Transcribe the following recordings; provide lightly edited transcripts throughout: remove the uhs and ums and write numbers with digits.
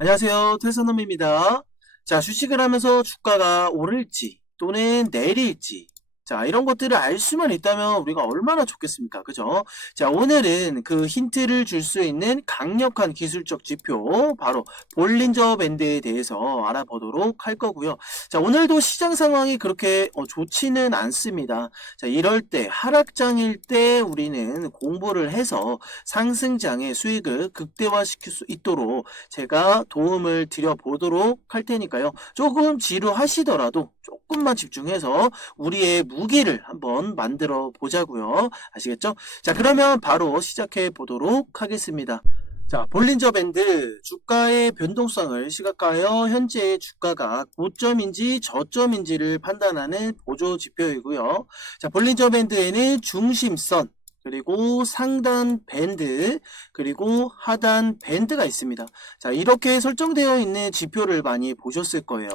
안녕하세요. 태선놈입니다. 자, 주식을 하면서 주가가 오를지 또는 내릴지 자, 이런 것들을 알 수만 있다면 우리가 얼마나 좋겠습니까? 그죠? 자, 오늘은 그 힌트를 줄 수 있는 강력한 기술적 지표, 바로 볼린저 밴드에 대해서 알아보도록 할 거고요. 자, 오늘도 시장 상황이 그렇게 좋지는 않습니다. 자, 이럴 때, 하락장일 때 우리는 공부를 해서 상승장의 수익을 극대화시킬 수 있도록 제가 도움을 드려보도록 할 테니까요. 조금 지루하시더라도 조금만 집중해서 우리의 무기를 한번 만들어 보자고요. 아시겠죠? 자, 그러면 바로 시작해 보도록 하겠습니다. 자, 볼린저 밴드 주가의 변동성을 시각화하여 현재의 주가가 고점인지 저점인지를 판단하는 보조 지표이고요. 자, 볼린저 밴드에는 중심선, 그리고 상단 밴드, 그리고 하단 밴드가 있습니다. 자, 이렇게 설정되어 있는 지표를 많이 보셨을 거예요.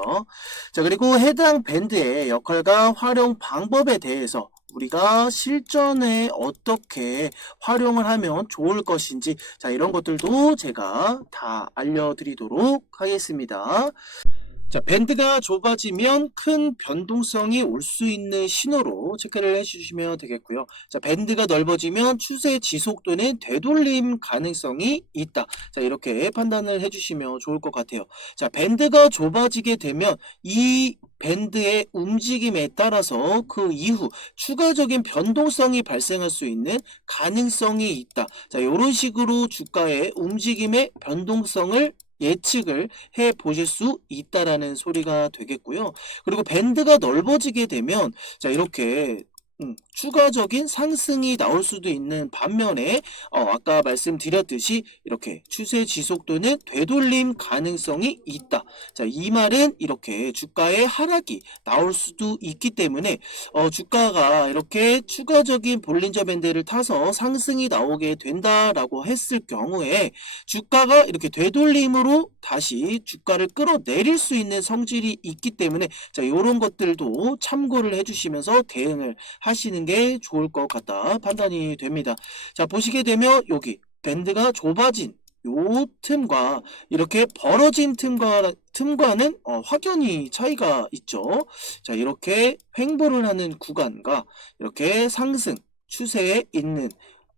자, 그리고 해당 밴드의 역할과 활용 방법에 대해서 우리가 실전에 어떻게 활용을 하면 좋을 것인지, 자, 이런 것들도 제가 다 알려드리도록 하겠습니다. 자, 밴드가 좁아지면 큰 변동성이 올 수 있는 신호로 체크를 해주시면 되겠고요. 자, 밴드가 넓어지면 추세 지속도는 되돌림 가능성이 있다. 자, 이렇게 판단을 해주시면 좋을 것 같아요. 자, 밴드가 좁아지게 되면 이 밴드의 움직임에 따라서 그 이후 추가적인 변동성이 발생할 수 있는 가능성이 있다. 자, 이런 식으로 주가의 움직임의 변동성을 예측을 해 보실 수 있다라는 소리가 되겠고요. 그리고 밴드가 넓어지게 되면 자, 이렇게 추가적인 상승이 나올 수도 있는 반면에 아까 말씀드렸듯이 이렇게 추세 지속도는 되돌림 가능성이 있다. 자, 이 말은 이렇게 주가의 하락이 나올 수도 있기 때문에 주가가 이렇게 추가적인 볼린저 밴드를 타서 상승이 나오게 된다라고 했을 경우에 주가가 이렇게 되돌림으로 다시 주가를 끌어내릴 수 있는 성질이 있기 때문에 자, 이런 것들도 참고를 해주시면서 대응을 하시는 게 좋을 것 같다 판단이 됩니다. 자, 보시게 되면 여기 밴드가 좁아진 요 틈과 이렇게 벌어진 틈과는 확연히 차이가 있죠. 자, 이렇게 횡보를 하는 구간과 이렇게 상승 추세에 있는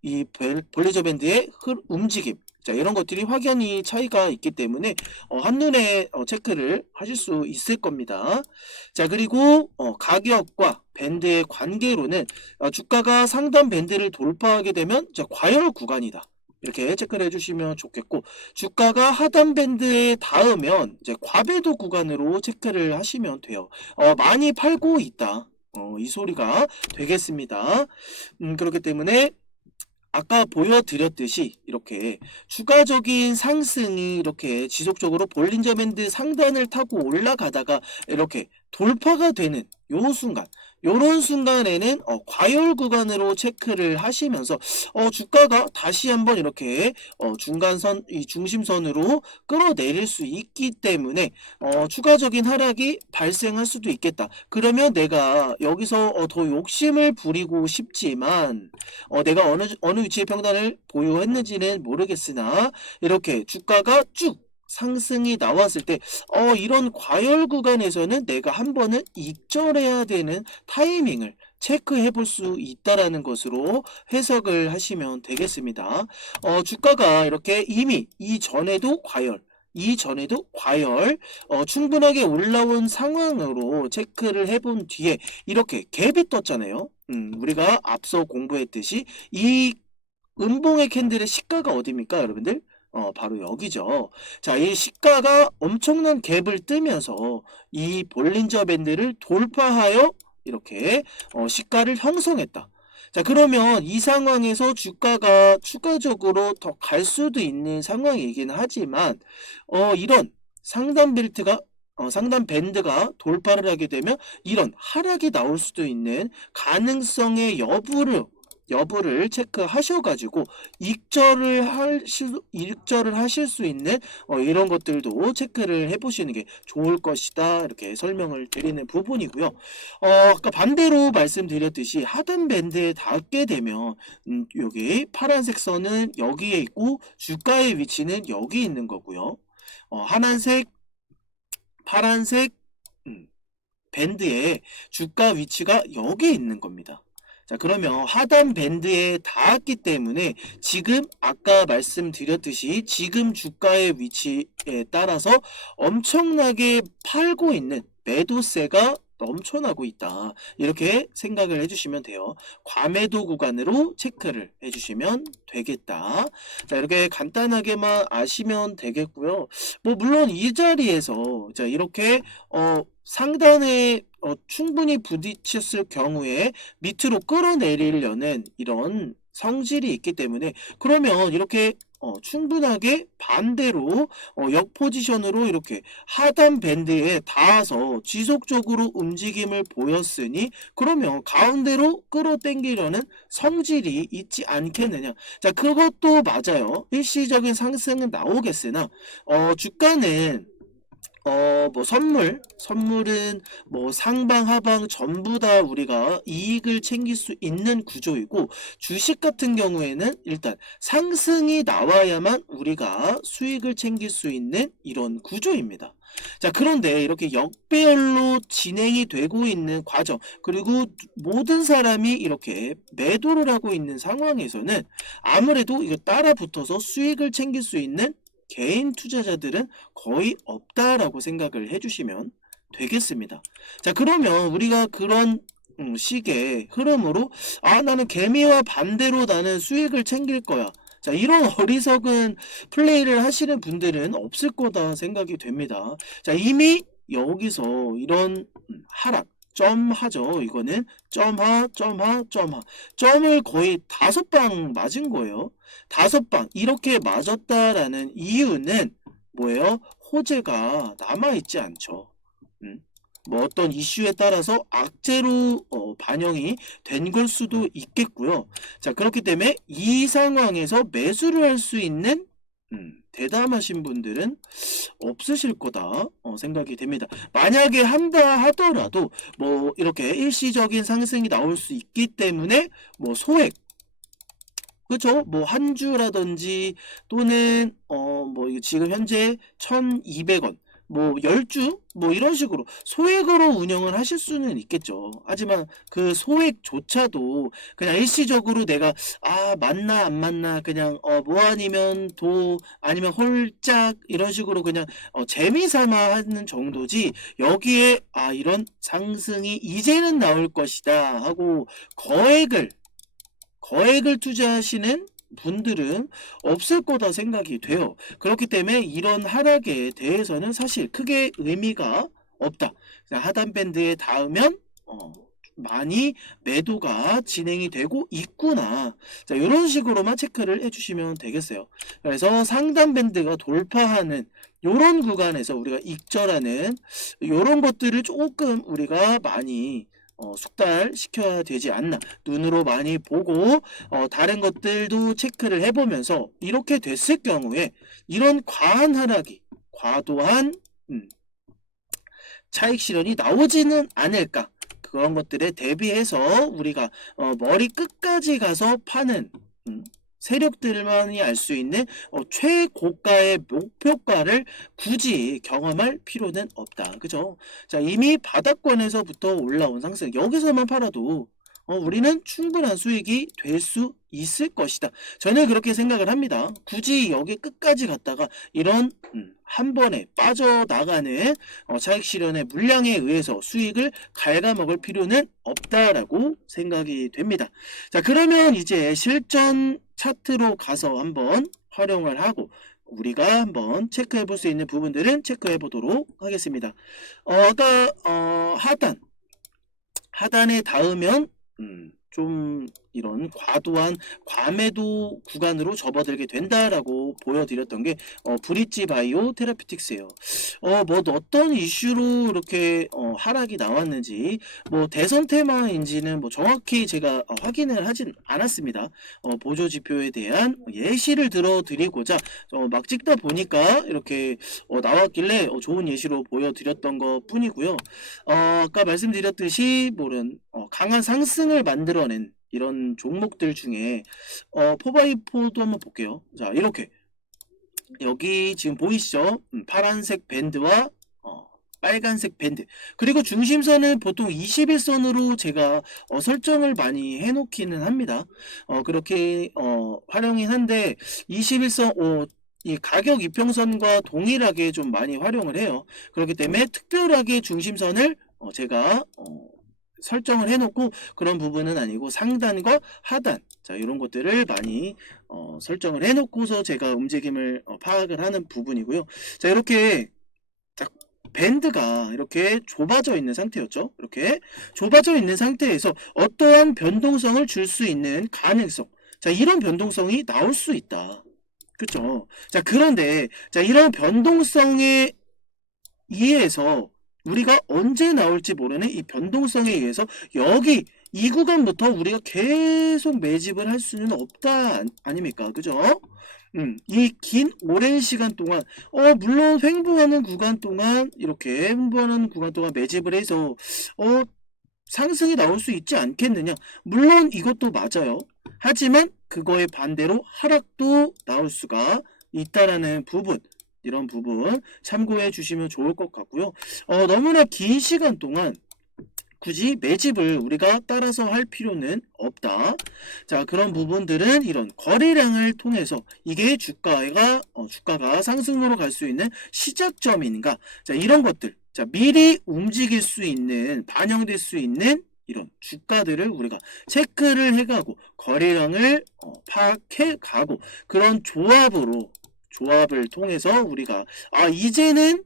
이 볼리저 밴드의 움직임, 자, 이런 것들이 확연히 차이가 있기 때문에 한눈에 체크를 하실 수 있을 겁니다. 자, 그리고 가격과 밴드의 관계로는 주가가 상단 밴드를 돌파하게 되면 과열 구간이다. 이렇게 체크를 해주시면 좋겠고, 주가가 하단 밴드에 닿으면 이제 과배도 구간으로 체크를 하시면 돼요. 많이 팔고 있다. 이 소리가 되겠습니다. 그렇기 때문에 아까 보여드렸듯이 이렇게 추가적인 상승이 이렇게 지속적으로 볼린저 밴드 상단을 타고 올라가다가 이렇게 돌파가 되는 요 순간, 요런 순간에는 과열 구간으로 체크를 하시면서 주가가 다시 한번 이렇게 중간선, 이 중심선으로 끌어내릴 수 있기 때문에 추가적인 하락이 발생할 수도 있겠다. 그러면 내가 여기서 더 욕심을 부리고 싶지만 내가 어느 위치의 평단을 보유했는지는 모르겠으나 이렇게 주가가 쭉 상승이 나왔을 때 이런 과열 구간에서는 내가 한 번은 익절해야 되는 타이밍을 체크해 볼 수 있다라는 것으로 해석을 하시면 되겠습니다. 주가가 이렇게 이미 이전에도 과열 충분하게 올라온 상황으로 체크를 해본 뒤에 이렇게 갭이 떴잖아요. 우리가 앞서 공부했듯이 이 음봉의 캔들의 시가가 어디입니까, 여러분들? 바로 여기죠. 자, 이 시가가 엄청난 갭을 뜨면서 이 볼린저 밴드를 돌파하여 이렇게 시가를 형성했다. 자, 그러면 이 상황에서 주가가 추가적으로 더 갈 수도 있는 상황이긴 하지만 이런 상단 밴드가 돌파를 하게 되면 이런 하락이 나올 수도 있는 가능성의 여부를 체크하셔가지고 익절을 하실 수 있는 이런 것들도 체크를 해보시는 게 좋을 것이다. 이렇게 설명을 드리는 부분이고요. 아까 반대로 말씀드렸듯이 하단 밴드에 닿게 되면 여기 파란색 선은 여기에 있고 주가의 위치는 여기 있는 거고요. 하얀색, 파란색 밴드의 주가 위치가 여기에 있는 겁니다. 자, 그러면 하단 밴드에 닿았기 때문에 지금 아까 말씀드렸듯이 지금 주가의 위치에 따라서 엄청나게 팔고 있는 매도세가 넘쳐나고 있다. 이렇게 생각을 해주시면 돼요. 과매도 구간으로 체크를 해주시면 되겠다. 자, 이렇게 간단하게만 아시면 되겠고요. 뭐 물론 이 자리에서 자, 이렇게 상단에 충분히 부딪혔을 경우에 밑으로 끌어내리려는 이런 성질이 있기 때문에 그러면 이렇게 충분하게 반대로 역 포지션으로 이렇게 하단 밴드에 닿아서 지속적으로 움직임을 보였으니 그러면 가운데로 끌어당기려는 성질이 있지 않겠느냐. 자, 그것도 맞아요. 일시적인 상승은 나오겠으나 주가는 뭐 선물은 뭐 상방 하방 전부 다 우리가 이익을 챙길 수 있는 구조이고 주식 같은 경우에는 일단 상승이 나와야만 우리가 수익을 챙길 수 있는 이런 구조입니다. 자, 그런데 이렇게 역배열로 진행이 되고 있는 과정 그리고 모든 사람이 이렇게 매도를 하고 있는 상황에서는 아무래도 이거 따라 붙어서 수익을 챙길 수 있는 개인 투자자들은 거의 없다라고 생각을 해주시면 되겠습니다. 자, 그러면 우리가 그런 식의 흐름으로 나는 개미와 반대로 나는 수익을 챙길 거야. 자, 이런 어리석은 플레이를 하시는 분들은 없을 거다 생각이 됩니다. 자, 이미 여기서 이런 하락 점하죠. 이거는 점하 점을 거의 5방 맞은 거예요. 5방 이렇게 맞았다라는 이유는 뭐예요? 호재가 남아있지 않죠. 뭐 어떤 이슈에 따라서 악재로 반영이 된 걸 수도 있겠고요. 자, 그렇기 때문에 이 상황에서 매수를 할 수 있는 대담하신 분들은 없으실 거다 생각이 됩니다. 만약에 한다 하더라도 뭐 이렇게 일시적인 상승이 나올 수 있기 때문에 뭐 소액 그렇죠? 뭐 한 주라든지 또는 뭐 지금 현재 1,200원 뭐 10주 뭐 이런 식으로 소액으로 운영을 하실 수는 있겠죠. 하지만 그 소액조차도 그냥 일시적으로 내가 맞나 안 맞나 그냥 뭐 아니면 도 아니면 홀짝 이런 식으로 그냥 재미삼아 하는 정도지 여기에 이런 상승이 이제는 나올 것이다 하고 거액을 투자하시는 분들은 없을 거다 생각이 돼요. 그렇기 때문에 이런 하락에 대해서는 사실 크게 의미가 없다. 하단 밴드에 닿으면 많이 매도가 진행이 되고 있구나. 자, 이런 식으로만 체크를 해주시면 되겠어요. 그래서 상단 밴드가 돌파하는 이런 구간에서 우리가 익절하는 이런 것들을 조금 우리가 많이 숙달시켜야 되지 않나. 눈으로 많이 보고 다른 것들도 체크를 해보면서 이렇게 됐을 경우에 이런 과한 하락이 과도한 차익 실현이 나오지는 않을까. 그런 것들에 대비해서 우리가 머리 끝까지 가서 파는 세력들만이 알 수 있는 최고가의 목표가를 굳이 경험할 필요는 없다. 그죠? 자, 이미 바닥권에서부터 올라온 상승 여기서만 팔아도 우리는 충분한 수익이 될 수 있을 것이다. 저는 그렇게 생각을 합니다. 굳이 여기 끝까지 갔다가 이런 한 번에 빠져나가는 차익 실현의 물량에 의해서 수익을 갉아먹을 필요는 없다라고 생각이 됩니다. 자, 그러면 이제 실전 차트로 가서 한번 활용을 하고 우리가 한번 체크해 볼 수 있는 부분들은 체크해 보도록 하겠습니다. 아까 하단에 닿으면 좀 이런 과도한 과매도 구간으로 접어들게 된다라고 보여드렸던 게 브릿지 바이오 테라피틱스예요. 뭐 어떤 이슈로 이렇게 하락이 나왔는지 뭐 대선 테마인지는 뭐 정확히 제가 확인을 하진 않았습니다. 보조 지표에 대한 예시를 들어드리고자 막 찍다 보니까 이렇게 나왔길래 좋은 예시로 보여드렸던 것 뿐이고요. 아까 말씀드렸듯이 뭐는 강한 상승을 만들어낸 이런 종목들 중에 4x4도 한번 볼게요. 자, 이렇게 여기 지금 보이시죠? 파란색 밴드와 빨간색 밴드. 그리고 중심선을 보통 21선으로 제가 설정을 많이 해놓기는 합니다. 그렇게 활용이 한데 21선 이 가격 이평선과 동일하게 좀 많이 활용을 해요. 그렇기 때문에 특별하게 중심선을 제가 설정을 해놓고 그런 부분은 아니고 상단과 하단, 자 이런 것들을 많이 설정을 해놓고서 제가 움직임을 파악을 하는 부분이고요. 자 이렇게 딱 밴드가 이렇게 좁아져 있는 상태였죠. 이렇게 좁아져 있는 상태에서 어떠한 변동성을 줄 수 있는 가능성, 자 이런 변동성이 나올 수 있다. 그쵸? 자 그런데 자 이런 변동성에 의해서 우리가 언제 나올지 모르는 이 변동성에 의해서 여기 이 구간부터 우리가 계속 매집을 할 수는 없다 아닙니까? 그죠? 이 긴 오랜 시간 동안 물론 횡보하는 구간 동안 이렇게 횡보하는 구간 동안 매집을 해서 상승이 나올 수 있지 않겠느냐? 물론 이것도 맞아요. 하지만 그거에 반대로 하락도 나올 수가 있다라는 부분, 이런 부분 참고해 주시면 좋을 것 같고요. 너무나 긴 시간 동안 굳이 매집을 우리가 따라서 할 필요는 없다. 자, 그런 부분들은 이런 거래량을 통해서 이게 주가가 상승으로 갈 수 있는 시작점인가? 자, 이런 것들. 자, 미리 움직일 수 있는, 반영될 수 있는 이런 주가들을 우리가 체크를 해가고 거래량을 파악해 가고 그런 조합을 통해서 우리가 이제는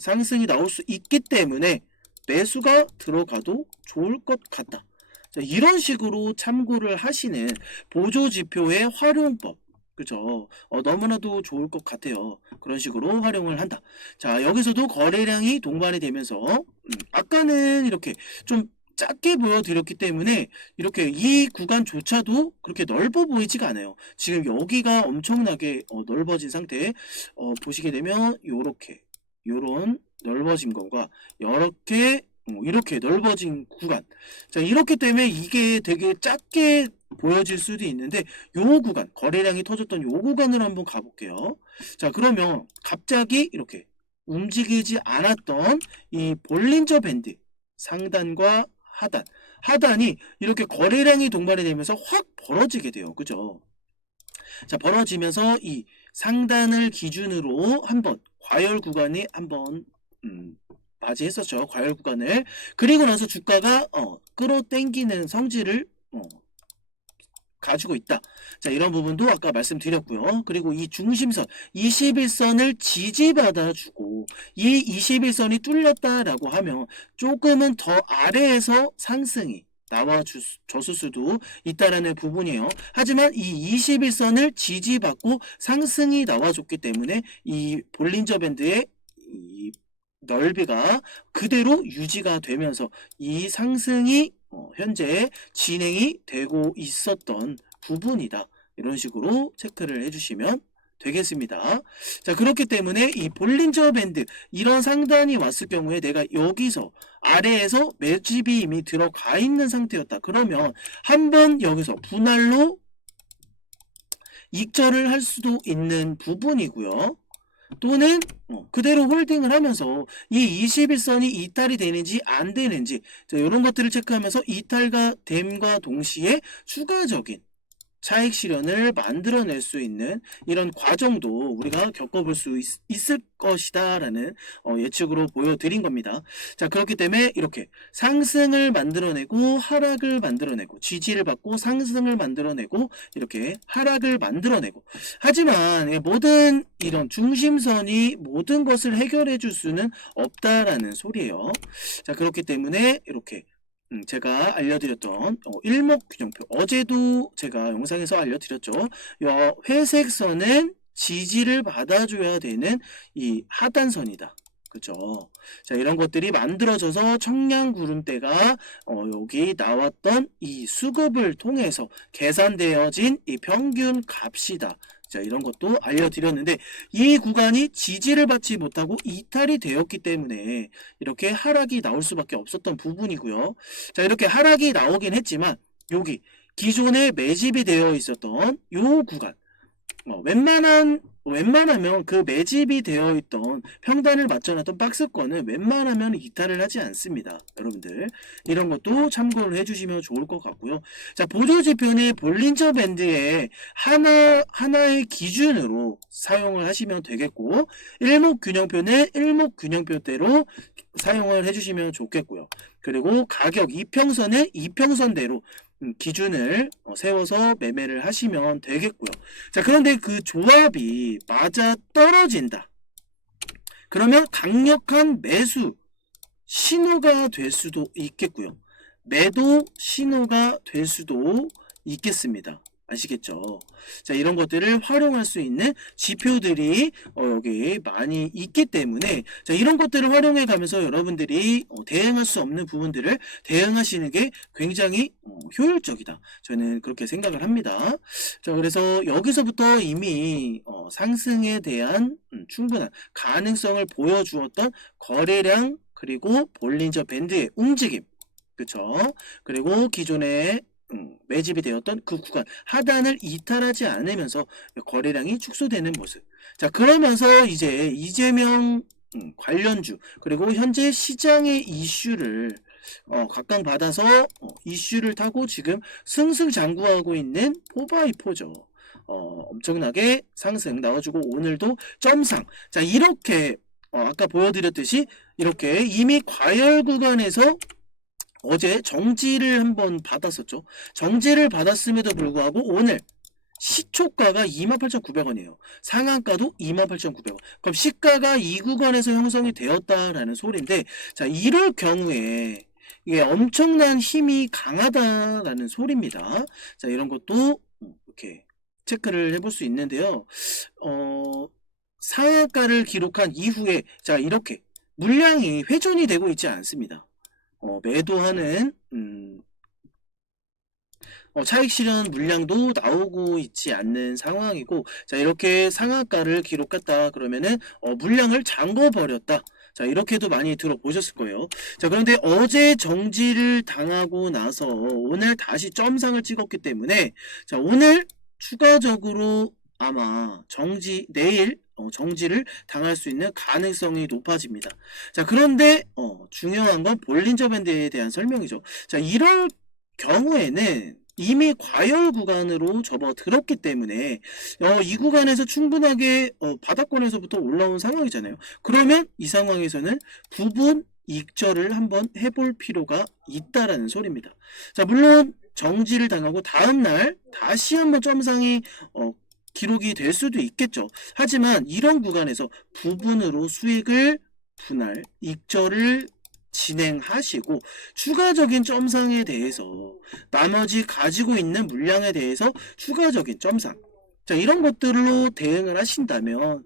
상승이 나올 수 있기 때문에 매수가 들어가도 좋을 것 같다. 자, 이런 식으로 참고를 하시는 보조지표의 활용법. 그죠? 너무나도 좋을 것 같아요. 그런 식으로 활용을 한다. 자, 여기서도 거래량이 동반이 되면서, 아까는 이렇게 좀 작게 보여드렸기 때문에 이렇게 이 구간조차도 그렇게 넓어 보이지가 않아요. 지금 여기가 엄청나게 넓어진 상태. 보시게 되면 요런 넓어진 것과 이렇게 넓어진 구간. 자, 이렇기 때문에 이게 되게 작게 보여질 수도 있는데 요 구간, 거래량이 터졌던 요 구간을 한번 가볼게요. 자, 그러면 갑자기 이렇게 움직이지 않았던 이 볼린저 밴드 상단과 하단이 이렇게 거래량이 동반이 되면서 확 벌어지게 돼요. 그죠? 자, 벌어지면서 이 상단을 기준으로 한번 과열 구간이 한번 맞이했었죠. 과열 구간을. 그리고 나서 주가가 끌어당기는 성질을 가지고 있다. 자, 이런 부분도 아까 말씀드렸고요. 그리고 이 중심선 21선을 지지받아주고 이 21선이 뚫렸다라고 하면 조금은 더 아래에서 상승이 나와줬을 수도 있다라는 부분이에요. 하지만 이 21선을 지지받고 상승이 나와줬기 때문에 이 볼린저 밴드의 이 넓이가 그대로 유지가 되면서 이 상승이 현재 진행이 되고 있었던 부분이다. 이런 식으로 체크를 해주시면 되겠습니다. 자, 그렇기 때문에 이 볼린저 밴드 이런 상단이 왔을 경우에 내가 여기서 아래에서 매집이 이미 들어가 있는 상태였다. 그러면 한번 여기서 분할로 익절을 할 수도 있는 부분이고요. 또는 그대로 홀딩을 하면서 이 21선이 이탈이 되는지 안 되는지 이런 것들을 체크하면서 이탈과 됨과 동시에 추가적인 차익 실현을 만들어낼 수 있는 이런 과정도 우리가 겪어볼 수 있을 것이다 라는 예측으로 보여드린 겁니다. 자, 그렇기 때문에 이렇게 상승을 만들어내고 하락을 만들어내고 지지를 받고 상승을 만들어내고 이렇게 하락을 만들어내고 하지만 모든 이런 중심선이 모든 것을 해결해 줄 수는 없다라는 소리예요. 자, 그렇기 때문에 이렇게 제가 알려드렸던 일목균형표 어제도 제가 영상에서 알려드렸죠. 회색 선은 지지를 받아줘야 되는 이 하단선이다. 그죠? 자, 이런 것들이 만들어져서 청량구름대가 여기 나왔던 이 수급을 통해서 계산되어진 이 평균 값이다. 자, 이런 것도 알려드렸는데 이 구간이 지지를 받지 못하고 이탈이 되었기 때문에 이렇게 하락이 나올 수밖에 없었던 부분이고요. 자, 이렇게 하락이 나오긴 했지만 여기 기존에 매집이 되어 있었던 이 구간 웬만한 웬만하면 그 매집이 되어 있던 평단을 맞춰놨던 박스권은 웬만하면 이탈을 하지 않습니다. 여러분들 이런 것도 참고를 해주시면 좋을 것 같고요. 자, 보조지표는 볼린저 밴드의 하나의 기준으로 사용을 하시면 되겠고, 일목균형표는 일목균형표대로 사용을 해주시면 좋겠고요. 그리고 가격 이평선은 이평선대로 기준을 세워서 매매를 하시면 되겠고요. 자, 그런데 그 조합이 맞아 떨어진다. 그러면 강력한 매수 신호가 될 수도 있겠고요. 매도 신호가 될 수도 있겠습니다. 아시겠죠? 자, 이런 것들을 활용할 수 있는 지표들이 여기 많이 있기 때문에, 자, 이런 것들을 활용해 가면서 여러분들이 대응할 수 없는 부분들을 대응하시는 게 굉장히 효율적이다. 저는 그렇게 생각을 합니다. 자, 그래서 여기서부터 이미 상승에 대한 충분한 가능성을 보여주었던 거래량, 그리고 볼린저 밴드의 움직임, 그쵸? 그리고 기존에 매집이 되었던 그 구간 하단을 이탈하지 않으면서 거래량이 축소되는 모습. 자, 그러면서 이제 이재명 관련주, 그리고 현재 시장의 이슈를 각광받아서 이슈를 타고 지금 승승장구하고 있는 포바이포죠. 엄청나게 상승 나와주고 오늘도 점상. 자, 이렇게 아까 보여드렸듯이 이렇게 이미 과열 구간에서 어제 정지를 한번 받았었죠. 정지를 받았음에도 불구하고 오늘 시초가가 28,900원이에요. 상한가도 28,900원. 그럼 시가가 이 구간에서 형성이 되었다라는 소리인데, 자, 이럴 경우에 이게 엄청난 힘이 강하다라는 소리입니다. 자, 이런 것도 이렇게 체크를 해볼 수 있는데요. 상한가를 기록한 이후에, 자, 이렇게 물량이 회전이 되고 있지 않습니다. 매도하는 차익 실현 물량도 나오고 있지 않는 상황이고, 자, 이렇게 상한가를 기록했다 그러면은 물량을 잠궈 버렸다. 자, 이렇게도 많이 들어보셨을 거예요. 자, 그런데 어제 정지를 당하고 나서 오늘 다시 점상을 찍었기 때문에, 자, 오늘 추가적으로 아마 내일 정지를 당할 수 있는 가능성이 높아집니다. 자, 그런데 중요한 건 볼린저 밴드에 대한 설명이죠. 자, 이럴 경우에는 이미 과열 구간으로 접어들었기 때문에 이 구간에서 충분하게 바닥권에서부터 올라온 상황이잖아요. 그러면 이 상황에서는 부분 익절을 한번 해볼 필요가 있다라는 소리입니다. 자, 물론 정지를 당하고 다음날 다시 한번 점상이 기록이 될 수도 있겠죠. 하지만 이런 구간에서 부분으로 수익을 분할, 익절을 진행하시고 추가적인 점상에 대해서 나머지 가지고 있는 물량에 대해서 추가적인 점상, 자, 이런 것들로 대응을 하신다면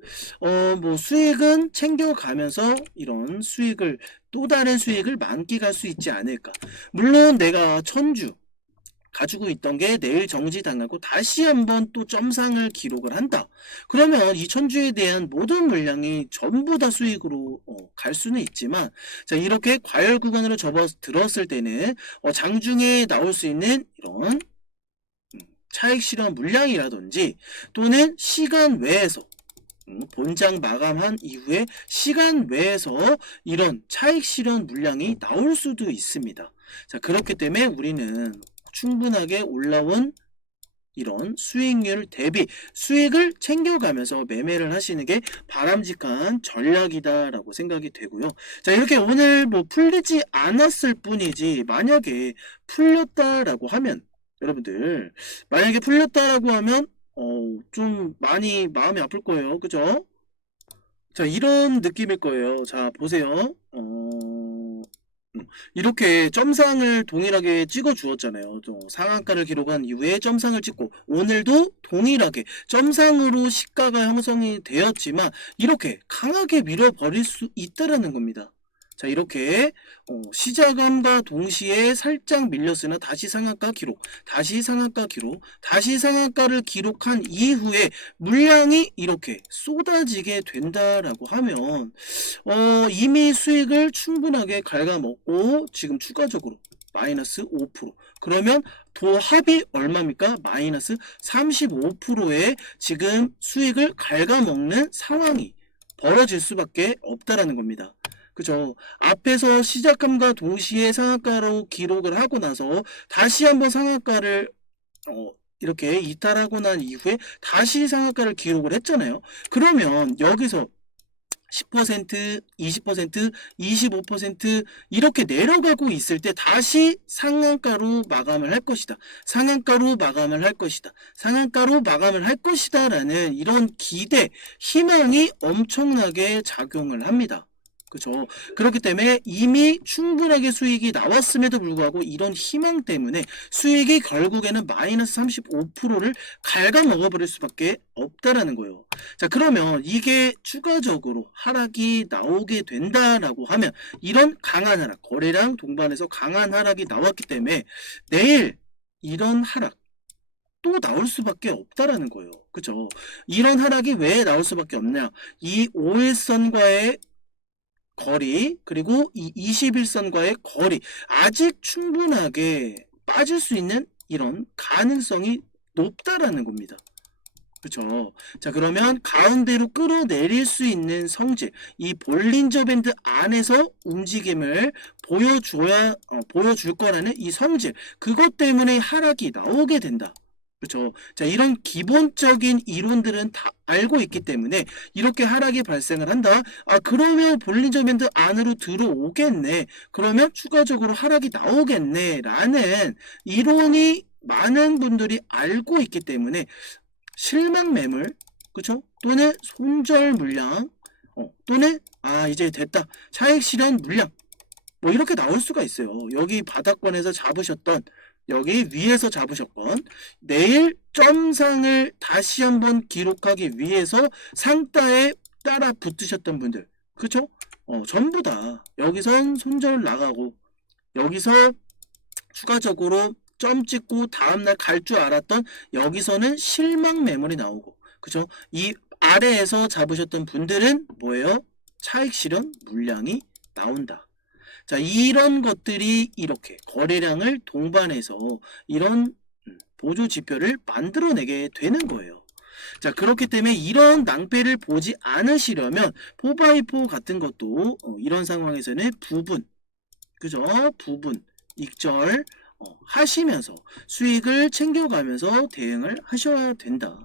뭐 수익은 챙겨가면서 이런 수익을 또 다른 수익을 만끽할 수 있지 않을까. 물론 내가 천주 가지고 있던 게 내일 정지당하고 다시 한번 또 점상을 기록을 한다. 그러면 이 천주에 대한 모든 물량이 전부 다 수익으로 갈 수는 있지만, 자, 이렇게 과열 구간으로 접어들었을 때는 장중에 나올 수 있는 이런 차익 실현 물량이라든지 또는 시간 외에서 본장 마감한 이후에 시간 외에서 이런 차익 실현 물량이 나올 수도 있습니다. 자, 그렇기 때문에 우리는 충분하게 올라온 이런 수익률 대비 수익을 챙겨가면서 매매를 하시는 게 바람직한 전략이다라고 생각이 되고요. 자, 이렇게 오늘 뭐 풀리지 않았을 뿐이지, 만약에 풀렸다라고 하면 여러분들, 만약에 풀렸다라고 하면 좀 많이 마음이 아플 거예요. 그죠? 자, 이런 느낌일 거예요. 자, 보세요. 이렇게 점상을 동일하게 찍어 주었잖아요. 상한가를 기록한 이후에 점상을 찍고 오늘도 동일하게 점상으로 시가가 형성이 되었지만 이렇게 강하게 밀어버릴 수 있다라는 겁니다. 자, 이렇게 시작함과 동시에 살짝 밀렸으나 다시 상한가 기록, 다시 상한가 기록, 다시 상한가를 기록한 이후에 물량이 이렇게 쏟아지게 된다라고 하면 이미 수익을 충분하게 갉아먹고 지금 추가적으로 마이너스 5%. 그러면 도합이 얼마입니까? 마이너스 35%의 지금 수익을 갉아먹는 상황이 벌어질 수밖에 없다라는 겁니다. 그죠? 앞에서 시작함과 동시에 상한가로 기록을 하고 나서 다시 한번 상한가를 이렇게 이탈하고 난 이후에 다시 상한가를 기록을 했잖아요. 그러면 여기서 10%, 20%, 25% 이렇게 내려가고 있을 때 다시 상한가로 마감을 할 것이다. 상한가로 마감을 할 것이다. 상한가로 마감을 할 것이다 라는 이런 기대, 희망이 엄청나게 작용을 합니다. 그죠? 그렇기 때문에 이미 충분하게 수익이 나왔음에도 불구하고 이런 희망 때문에 수익이 결국에는 마이너스 35%를 갉아먹어버릴 수밖에 없다라는 거예요. 자, 그러면 이게 추가적으로 하락이 나오게 된다라고 하면 이런 강한 하락, 거래량 동반해서 강한 하락이 나왔기 때문에 내일 이런 하락 또 나올 수밖에 없다라는 거예요. 그죠? 이런 하락이 왜 나올 수밖에 없냐? 이 5일선과의 거리 그리고 이 21선과의 거리 아직 충분하게 빠질 수 있는 이런 가능성이 높다라는 겁니다. 그렇죠. 자, 그러면 가운데로 끌어내릴 수 있는 성질, 이 볼린저 밴드 안에서 움직임을 보여줄 거라는 이 성질, 그것 때문에 하락이 나오게 된다. 그렇죠. 자, 이런 기본적인 이론들은 다 알고 있기 때문에 이렇게 하락이 발생을 한다. 아, 그러면 볼린저 밴드 안으로 들어오겠네. 그러면 추가적으로 하락이 나오겠네. 라는 이론이 많은 분들이 알고 있기 때문에 실망 매물, 그쵸? 또는 손절 물량, 또는 이제 됐다. 차익 실현 물량. 뭐 이렇게 나올 수가 있어요. 여기 바닥권에서 잡으셨던, 여기 위에서 잡으셨건, 내일 점상을 다시 한번 기록하기 위해서 상따에 따라 붙으셨던 분들, 그쵸? 전부 다 여기선 손절 나가고, 여기서 추가적으로 점 찍고 다음날 갈 줄 알았던 여기서는 실망 매물이 나오고, 그죠? 이 아래에서 잡으셨던 분들은 뭐예요? 차익 실현 물량이 나온다. 자, 이런 것들이 이렇게 거래량을 동반해서 이런 보조 지표를 만들어내게 되는 거예요. 자, 그렇기 때문에 이런 낭패를 보지 않으시려면 4x4 같은 것도 이런 상황에서는 부분, 그죠? 부분, 익절 하시면서 수익을 챙겨가면서 대응을 하셔야 된다.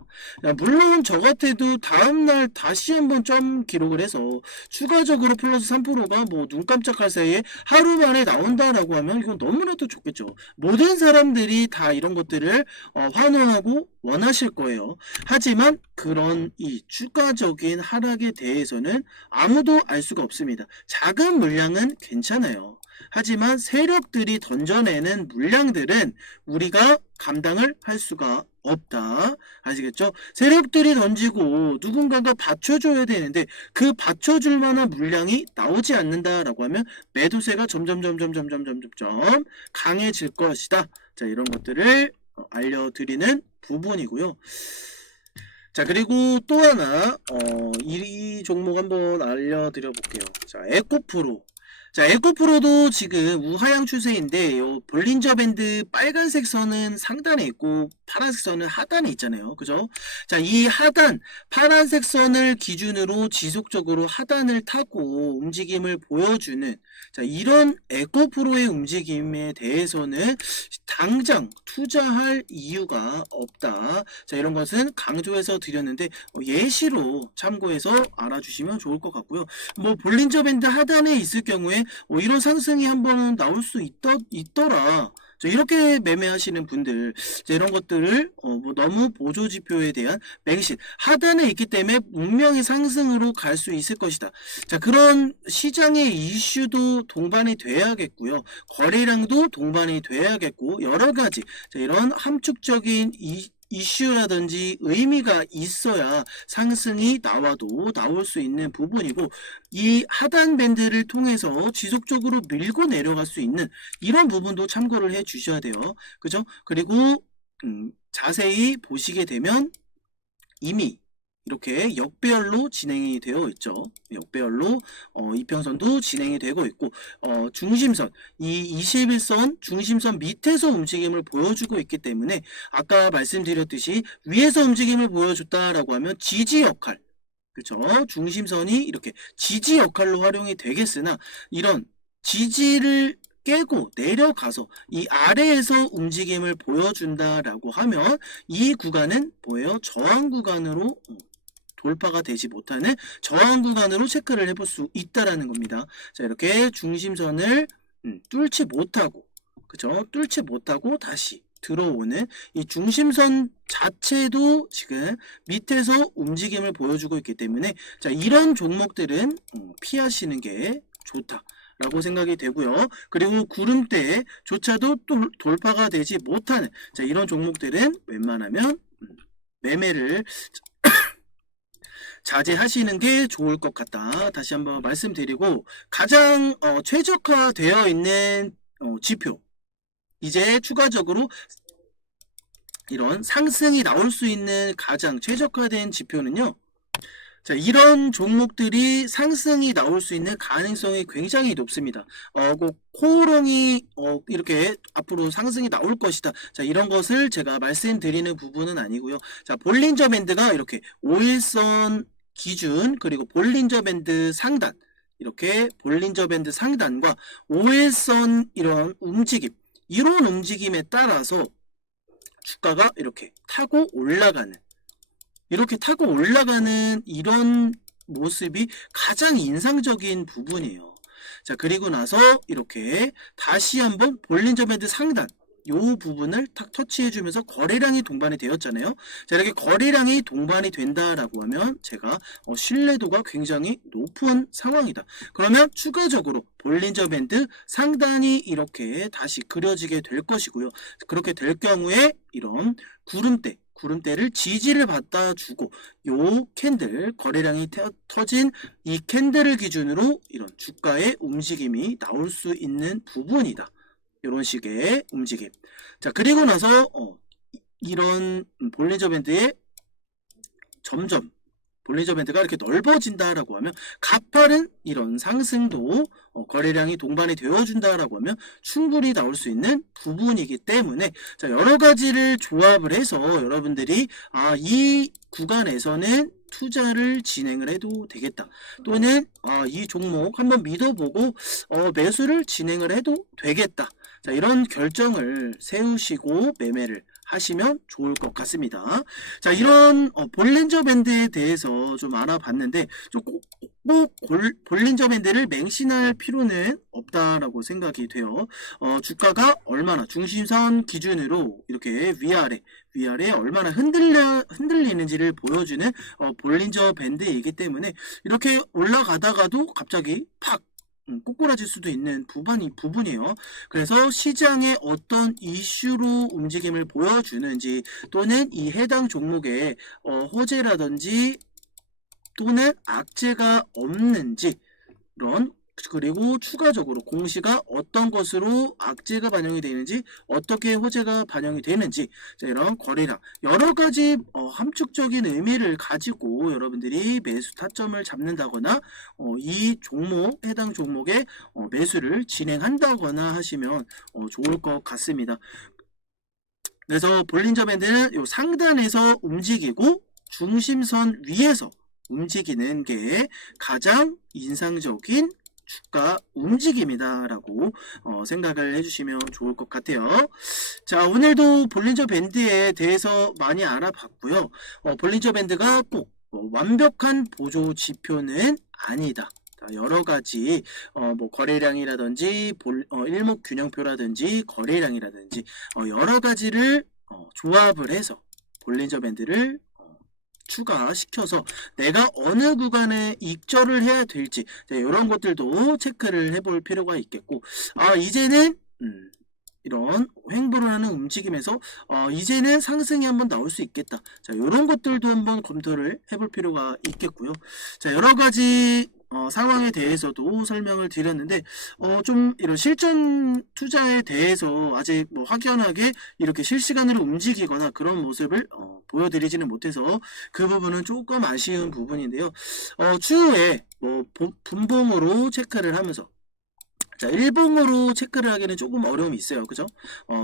물론 저 같아도 다음날 다시 한번 점 기록을 해서 추가적으로 플러스 3%가 뭐 눈 깜짝할 사이에 하루 만에 나온다라고 하면 이건 너무나도 좋겠죠. 모든 사람들이 다 이런 것들을 환호하고 원하실 거예요. 하지만 그런 이 추가적인 하락에 대해서는 아무도 알 수가 없습니다. 작은 물량은 괜찮아요. 하지만 세력들이 던져내는 물량들은 우리가 감당을 할 수가 없다. 아시겠죠? 세력들이 던지고 누군가가 받쳐줘야 되는데 그 받쳐줄 만한 물량이 나오지 않는다라고 하면 매도세가 점점 강해질 것이다. 자, 이런 것들을 알려드리는 부분이고요. 자, 그리고 또 하나 이 종목 한번 알려드려 볼게요. 자, 에코프로. 자, 에코프로도 지금 우하향 추세인데 요 볼린저 밴드 빨간색 선은 상단에 있고 파란색 선은 하단에 있잖아요. 그죠? 자, 이 하단 파란색 선을 기준으로 지속적으로 하단을 타고 움직임을 보여주는 자, 이런 에코프로의 움직임에 대해서는 당장 투자할 이유가 없다. 자, 이런 것은 강조해서 드렸는데 예시로 참고해서 알아주시면 좋을 것 같고요. 뭐 볼린저 밴드 하단에 있을 경우에 이런 상승이 한번 나올 수 있더라. 이렇게 매매하시는 분들 이런 것들을 뭐 너무 보조지표에 대한 맹신 하단에 있기 때문에 분명히 상승으로 갈 수 있을 것이다. 자, 그런 시장의 이슈도 동반이 돼야겠고요. 거래량도 동반이 돼야겠고 여러가지 이런 함축적인 이슈라든지 의미가 있어야 상승이 나와도 나올 수 있는 부분이고 이 하단 밴드를 통해서 지속적으로 밀고 내려갈 수 있는 이런 부분도 참고를 해 주셔야 돼요. 그죠? 그리고 자세히 보시게 되면 이미 이렇게 역배열로 진행이 되어 있죠. 역배열로 이평선도 진행이 되고 있고 중심선, 이 21선 중심선 밑에서 움직임을 보여주고 있기 때문에 아까 말씀드렸듯이 위에서 움직임을 보여줬다라고 하면 지지 역할, 그렇죠? 중심선이 이렇게 지지 역할로 활용이 되겠으나 이런 지지를 깨고 내려가서 이 아래에서 움직임을 보여준다라고 하면 이 구간은 뭐예요? 저항 구간으로 돌파가 되지 못하는 저항 구간으로 체크를 해볼 수 있다라는 겁니다. 자, 이렇게 중심선을 뚫지 못하고, 그죠? 뚫지 못하고 다시 들어오는 이 중심선 자체도 지금 밑에서 움직임을 보여주고 있기 때문에 자, 이런 종목들은 피하시는 게 좋다 라고 생각이 되고요. 그리고 구름대조차도 또 돌파가 되지 못하는 자, 이런 종목들은 웬만하면 매매를 자제하시는 게 좋을 것 같다. 다시 한번 말씀드리고 가장 최적화되어 있는 지표, 이제 추가적으로 이런 상승이 나올 수 있는 가장 최적화된 지표는요. 자, 이런 종목들이 상승이 나올 수 있는 가능성이 굉장히 높습니다. 코오롱이 이렇게 앞으로 상승이 나올 것이다. 자, 이런 것을 제가 말씀드리는 부분은 아니고요. 자, 볼린저 밴드가 이렇게 5일선 기준 그리고 볼린저 밴드 상단, 이렇게 볼린저 밴드 상단과 5일선 이런 움직임, 이런 움직임에 따라서 주가가 이렇게 타고 올라가는, 이렇게 타고 올라가는 이런 모습이 가장 인상적인 부분이에요. 자, 그리고 나서 이렇게 다시 한번 볼린저 밴드 상단, 요 부분을 탁 터치해주면서 거래량이 동반이 되었잖아요. 자, 이렇게 거래량이 동반이 된다라고 하면 제가 신뢰도가 굉장히 높은 상황이다. 그러면 추가적으로 볼린저 밴드 상단이 이렇게 다시 그려지게 될 것이고요. 그렇게 될 경우에 이런 구름대를 지지를 받다 주고 요 캔들, 거래량이 터진 이 캔들을 기준으로 이런 주가의 움직임이 나올 수 있는 부분이다. 이런 식의 움직임. 자, 그리고 나서 이런 볼린저 밴드에 점점 볼린저 밴드가 이렇게 넓어진다라고 하면 가파른 이런 상승도 거래량이 동반이 되어준다라고 하면 충분히 나올 수 있는 부분이기 때문에 자, 여러 가지를 조합을 해서 여러분들이 이 구간에서는 투자를 진행을 해도 되겠다. 또는 이 종목 한번 믿어보고 매수를 진행을 해도 되겠다. 자, 이런 결정을 세우시고 매매를 하시면 좋을 것 같습니다. 자, 이런 볼린저 밴드에 대해서 좀 알아봤는데 꼭 볼린저 밴드를 맹신할 필요는 없다라고 생각이 돼요. 주가가 얼마나 중심선 기준으로 이렇게 위아래 얼마나 흔들리는지를 보여주는 볼린저 밴드이기 때문에 이렇게 올라가다가도 갑자기 팍 꼬꾸라질 수도 있는 부분이에요. 그래서 시장에 어떤 이슈로 움직임을 보여주는지 또는 이 해당 종목의 호재라든지 또는 악재가 없는지, 그리고 추가적으로 공시가 어떤 것으로 악재가 반영이 되는지 어떻게 호재가 반영이 되는지, 자, 이런 거래량 여러 가지 함축적인 의미를 가지고 여러분들이 매수 타점을 잡는다거나 이 종목, 해당 종목에 매수를 진행한다거나 하시면 좋을 것 같습니다. 그래서 볼린저 밴드는 요 상단에서 움직이고 중심선 위에서 움직이는 게 가장 인상적인 주가 움직임이다 라고 생각을 해주시면 좋을 것 같아요. 자, 오늘도 볼린저 밴드에 대해서 많이 알아봤고요. 볼린저 밴드가 꼭 완벽한 보조 지표는 아니다. 여러가지 거래량이라든지 일목균형표라든지 거래량이라든지 여러가지를 조합을 해서 볼린저 밴드를 추가시켜서 내가 어느 구간에 입절을 해야 될지 이런 것들도 체크를 해볼 필요가 있겠고, 이제는 이런 횡보를 하는 움직임에서 이제는 상승이 한번 나올 수 있겠다. 자, 이런 것들도 한번 검토를 해볼 필요가 있겠고요. 자, 여러 가지 상황에 대해서도 설명을 드렸는데 좀 이런 실전 투자에 대해서 아직 뭐 확연하게 이렇게 실시간으로 움직이거나 그런 모습을 보여드리지는 못해서 그 부분은 조금 아쉬운 부분인데요. 추후에 뭐 분봉으로 체크를 하면서 자, 일봉으로 체크를 하기는 조금 어려움이 있어요. 그죠?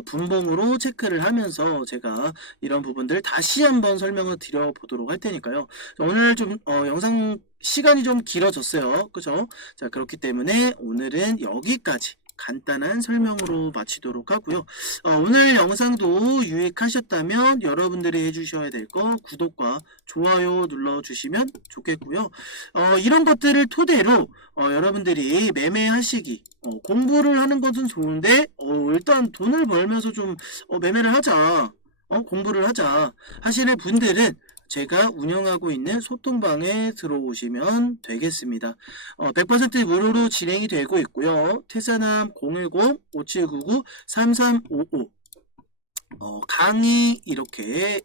분봉으로 체크를 하면서 제가 이런 부분들 다시 한번 설명을 드려보도록 할 테니까요. 자, 오늘 좀 영상 시간이 좀 길어졌어요. 그죠? 자, 그렇기 때문에 오늘은 여기까지 간단한 설명으로 마치도록 하고요. 오늘 영상도 유익하셨다면 여러분들이 해주셔야 될 거 구독과 좋아요 눌러주시면 좋겠고요. 이런 것들을 토대로 여러분들이 매매하시기 공부를 하는 것은 좋은데 일단 돈을 벌면서 좀 매매를 하자, 공부를 하자 하시는 분들은 제가 운영하고 있는 소통방에 들어오시면 되겠습니다. 100% 무료로 진행이 되고 있고요. 태산함 010-5799-3355 강의 이렇게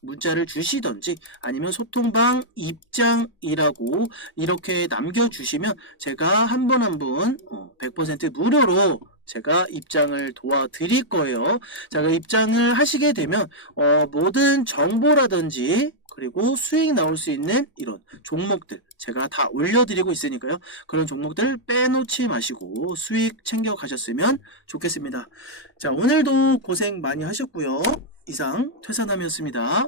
문자를 주시던지 아니면 소통방 입장이라고 이렇게 남겨주시면 제가 한 분 한 분 100% 무료로 제가 입장을 도와드릴 거예요. 자, 그 입장을 하시게 되면 모든 정보라든지 그리고 수익 나올 수 있는 이런 종목들 제가 다 올려드리고 있으니까요. 그런 종목들 빼놓지 마시고 수익 챙겨 가셨으면 좋겠습니다. 자, 오늘도 고생 많이 하셨고요. 이상 퇴사남이었습니다.